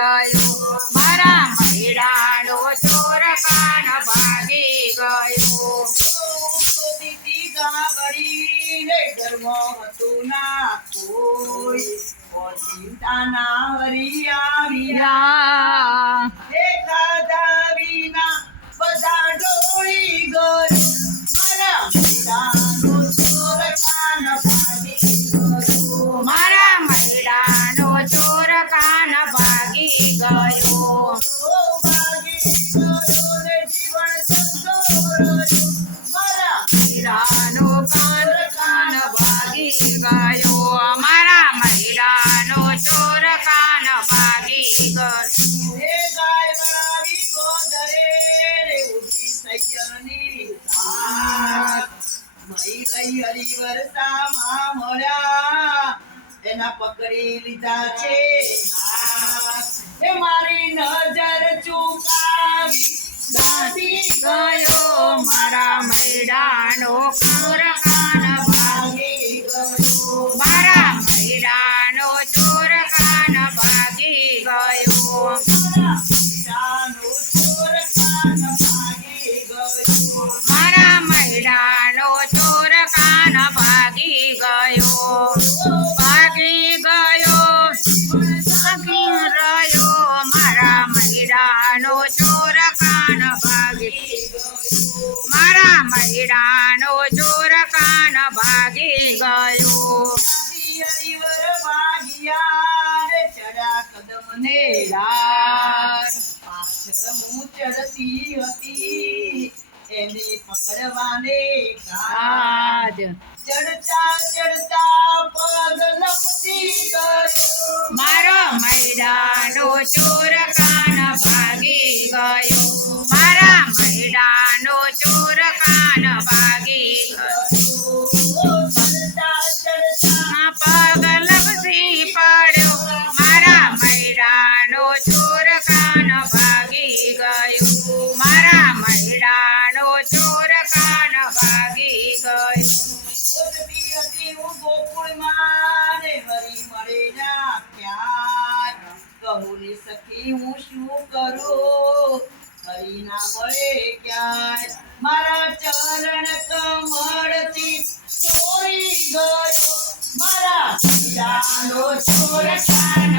ગયો મારા મૈડાનો ચોર કાન ભાગી ગયો દીદી ગાવડી ને ઘરમાં હતું ના કોઈ ચિંતાના વરિયા વિના ખાધા વિના બધા ડોળી ગયો મારા મૈડાનો ચોર કાન ભાગી ગયો મારા મૈડાનો ચોર કાન ભાગી ગયો મારા મૈડાનો ચોર કાન ભાગી ગયો હે ગાય બનાવી ગોદરે રે ઉઠી સૈયરની મઈ ગઈ હરિવરસામાં મળ્યા એના પકડી લીધા છે એ મારી નજર ચૂકાવી ભાગી ગયો મારા મૈડાનો ચોર કાન ભાગી ગયો મારા મૈડાનો ચોર કાન ભાગી ગયો મારા મૈડાનો ચોર કાન ભાગી ગયો ભાગી રહ્યો મારા મૈડાનો ચોર કાન ભાગી મારા મૈડાનો ચોર કાન ભાગી ગયો હરિવર ભાગ્યા રે ચડા કદમ ને યાર પાછળ હું ચડતી હતી એને પકડવાને આજ ચડતા ચડતા પગ લપસી ગયો મારો મૈડાનો ચોર કાન ભાગી ગયો મારા મૈડાનો ચોર કાન ભાગી ગયો ચડતા ચડતા પગ લપસી પડ્યો મારા મૈડાનો ચોર કાન ભાગી ગયો મારા મૈડાનો ચોર કાન ભાગી ગયો બોલતી હતી હું ગોકુળમાં ને હરી મળે ના ક્યાંય કહું ને સખી હું શું કરું હરી ના મળે ક્યાંય મારા ચરણ કમળથી ચોરી ગયો મારા પિતાનો ચોર કાન